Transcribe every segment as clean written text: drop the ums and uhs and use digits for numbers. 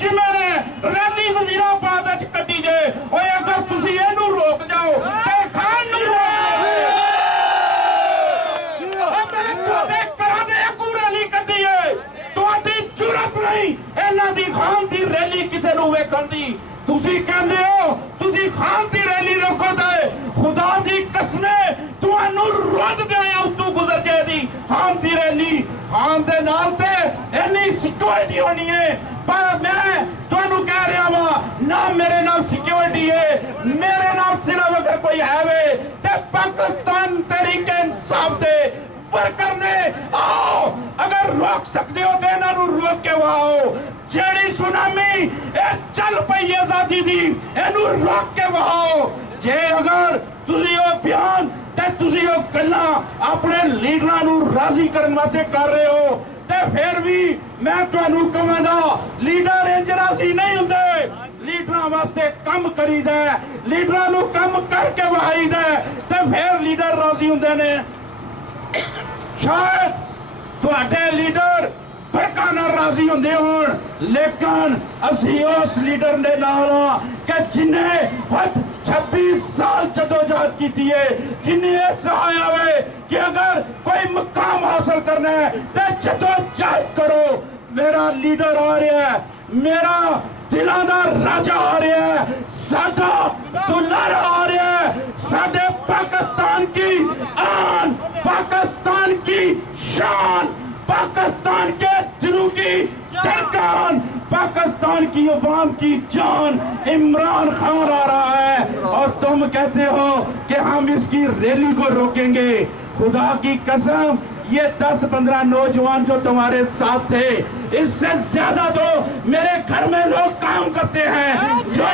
चिमे ने रैली वजीराबाद च कड्डी जे ओए अगर तुसी इहनू रोक जाओ ते खान नू रोक मैं करा दे अगू रैली कड्डी है तुहाडी जुरत नहीं इन्हां दी खान दी रैली किसे नू वेखण दी तुसी कहंदे हो तुसी खान दी रैली रोको ते खुदा दी कसमे तुहानू रोक दे उतों गुजर जाएगी खान दी रैली खान दे नाल ते इन्नी सिक्योरिटी होनी है पर मैं तुहानू कह रहा वा ना मेरे नाल सिक्योरिटी है मेरे नाल सिर्फ अगर कोई है वे ते पाकिस्तान तहरीक इंसाफ दे वर्कर ने आओ अगर रोक सकते हो तो इन्हां नू रोक के वाओ जेड़ी सुनामी ए चल पई आजादी दी इहनू रोक के वाओ जे अगर तुसी ओ बयान ते तुसी ओ गल्लां अपने लीडरां नू राजी करन वास्ते कर रहे हो ते फिर भी मैं तुहानू कहांगा लीडर इंज राजी नहीं हुंदे लीडरां वास्ते कम करीदा लीडरां नू कम करके वहाईदा ते फिर लीडर राजी हुंदे ने शायद तुहाडे लीडर फरका नाल राजी हुंदे होण लेकिन असीं उस लीडर दे नाल कि जिन्ने 26 साल जदोजहद की है जिन्हें सहाया है कि अगर कोई मुकाम हासिल करना है तो जदोजहद करो मेरा लीडर आ रहा है मेरा दिलों का राजा आ रहा है साडा दुलारा आ रहा है साडे पाकिस्तान की आन पाकिस्तान की शान पाकिस्तान के दिलों की धड़कन पाकिस्तान की अवाम की जान इमरान खान आ रहा है और तुम कहते हो कि हम इसकी रैली को रोकेंगे खुदा की कसम ये 10-15 नौजवान जो तुम्हारे साथ थे इससे ज्यादा तो मेरे घर में लोग काम करते हैं जो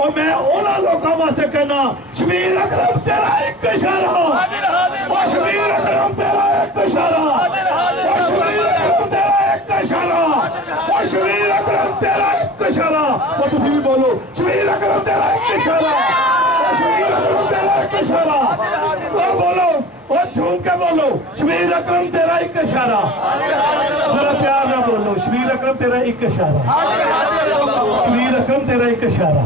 और मैं उन्होंने लोगों वास्ते कहना शबीर अकरम तेरा एक इशारा और शबीर अकरम तेरा एक इशारा और शबीर अकरम तेरा एक इशारा और शबीर अकरम तेरा एक इशारा और तुम भी बोलो शबीर अकरम तेरा एक इशारा और शबीर अकरम तेरा एक इशारा और बोलो और झूम के बोलो शबीर अकरम तेरा एक इशारा जरा प्यार ना बोलो शबीर अकरम तेरा एक इशारा शबीर अकरम तेरा एक इशारा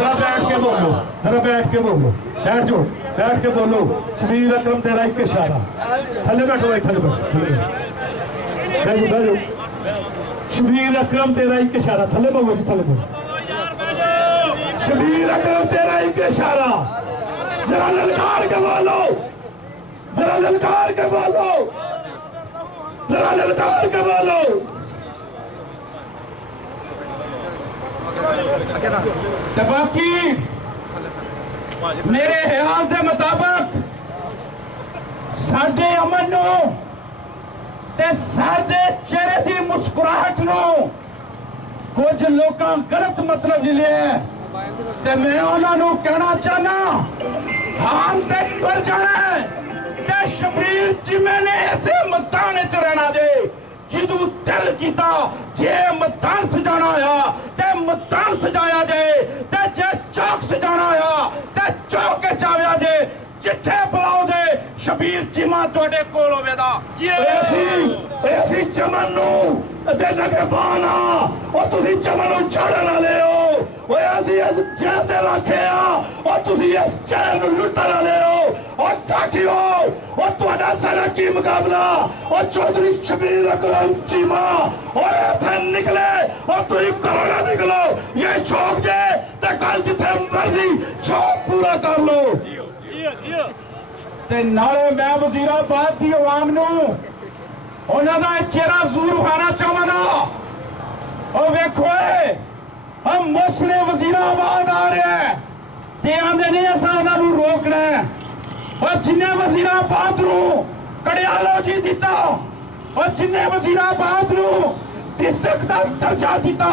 जरा बैठ के बोलो जरा बैठ के बोलो बैठ जाओ बैठ के बोलो शबीर अकरम तेरा एक इशारा थले बैठो भाई थले बैठो शबीर अकरम तेरा एक इशारा थले बोलो जी थले बोलो शबीर अकरम तेरा एक इशारा जरा ललकार के बोलो जरा ललकार के बोलो जरा ललकार के बोलो बाकी मेरे ख्याल के मुताबिक साडे अमन नू ते साडे चेहरे की मुस्कुराहट नू कुछ लोग गलत मतलब लिया ते मैं उन्होंने कहना चाहना हान ते पर जाना है ते शबीर चिमे ने ऐसे मतान च रहना दे जिदू दिल कीता जे मतान सजाना आया ते मतान सजाया जे ते जे चौक सजाना आया ते चौक चाव्या जे जिथे बुलाओ दे शबीर चिमा तुहाडे कोल होवेगा ऐसी चमन नू ते लगे बाना और तुसी चमन नू छाड़न वाले हो ओए असी इस चैन ते रखे आ और तुसी इस चैन नू लुटन वाले हो और ताकि हो और तुहाडा सारा की मुकाबला और चौधरी शबीर अकरम चीमा और इथे निकले और तुसी करोड़ा निकलो ये शौक जे ते कल जिथे मर्जी शौक पूरा कर लो ते नाले मैं वजीराबाद दी अवाम नू उन्हां दा चेहरा जरूर खाना चाहवांगा और वेखो हम मौसले वजीराबाद आ रहे हैं ते आंदे नहीं असां उन्हां नू रोकना है और जिन्हें वजीराबाद नू कड़ियालो जी दिता और जिन्हें वजीराबाद नू डिस्ट्रिक्ट दा दर्जा दिता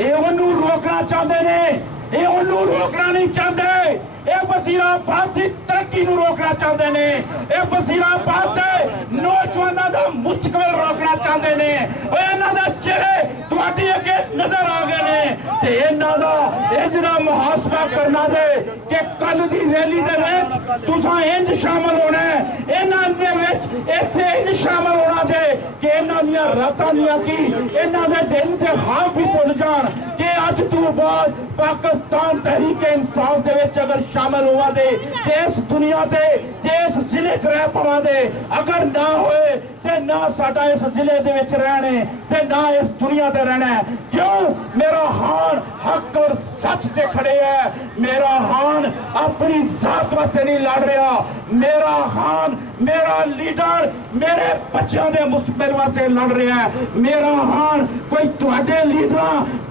ये उन्नू रोकना चाहते ने ये उन्नू रोकना नहीं चाहते ये वजीराबाद की तरक्की नू रोकना चाहते ने ये वजीराबाद के नौजवानों का मुस्तकबिल रोकना चाहते ने इन्हां करना जे कि कल दी रैली दे विच तुसां इंज शामिल होना है, इन्हां दे विच इत्थे इंज शामिल होना जे कि इन्हां दियां रातां दियां की इन्हां दे दिन ते ख्वाब भी भुल जाण कि अज तू बाद पाकिस्तान तहरीक इंसाफ दे विच अगर शामिल होवा दे ते इस दुनिया ते इस जिले च रह पवा दे, अगर ना होए ते ना साडा इस जिले दे विच रहने ते ना इस दुनिया ते रहना है। क्यों? मेरा हान हक और सच ते खड़े है। मेरा हान अपनी जात वास्ते नहीं लड़ रहा, मेरा हान मेरा लीडर मेरे बच्चों के मुस्तकबिल वास्ते लड़ रहा है। मेरा हान कोई तुहाडे लीडर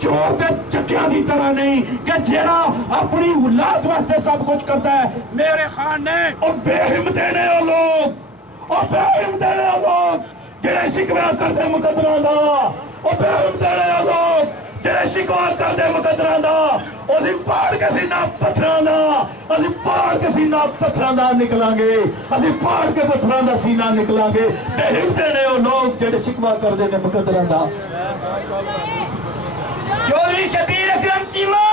चोर ते चक्कियां की तरह नहीं कि जेड़ा अपनी औलाद वास्ते सब कुछ करता है। मेरे खान ने और बेहिम्मते ने वो लोग, और बेहिम्मते ने वो लोग जेड़े शिकवा करते मुकदमा दा, और बेहिम्मते ने वो लोग जेड़े शिकवा करते मुकदमा दा, ਅਸੀਂ ਪਾੜ ਕੇ ਸੀਨਾ ਪੱਥਰਾਂ ਦਾ, ਅਸੀਂ ਪਾੜ ਕੇ ਸੀਨਾ ਪੱਥਰਾਂ ਦਾ ਨਿਕਲਾਂਗੇ, ਅਸੀਂ ਪਾੜ ਕੇ ਪੱਥਰਾਂ ਦਾ ਸੀਨਾ ਨਿਕਲਾਂਗੇ। ਬੇਹਿੰਮਤੇ ਨੇ ਉਹ ਲੋਕ ਜਿਹੜੇ ਸ਼ਿਕਵਾ ਕਰਦੇ ਨੇ ਮੁਕੱਦਰਾਂ ਦਾ। ਚੌਧਰੀ ਸ਼ਬੀਰ ਅਕਰਮ ਚੀਮਾ